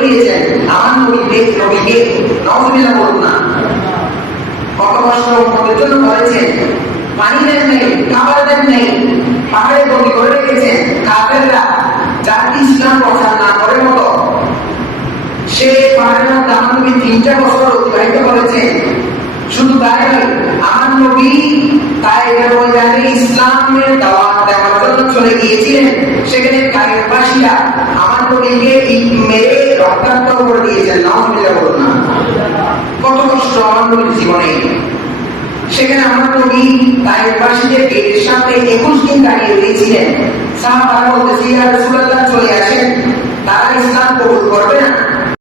দিয়েছেন আমার নবীকে নবীকে নওয়াজবিল্লাহ বলুন না। কত জন্য করেছেন। পানি দেন নেই খাবার দেন নেই, পাহাড়ে করে রেখেছেন। কাফেররা যার ইসলাম প্রচার না মতো, সে পাহাড়ের নবী তিনটা বছর অতিবাহিত শুধু তাই নয়, আমার নবী তাই ইসলামের দাওয়াত দেওয়ার জন্য চলে গিয়েছিলেন। সেখানে সেখানে আমার নবী কায়েরবাসীদের পেটের সামনে একুশ দিন দাঁড়িয়ে রয়েছিলেন সাহাবারা বলতেছে ইয়া রাসূলুল্লাহ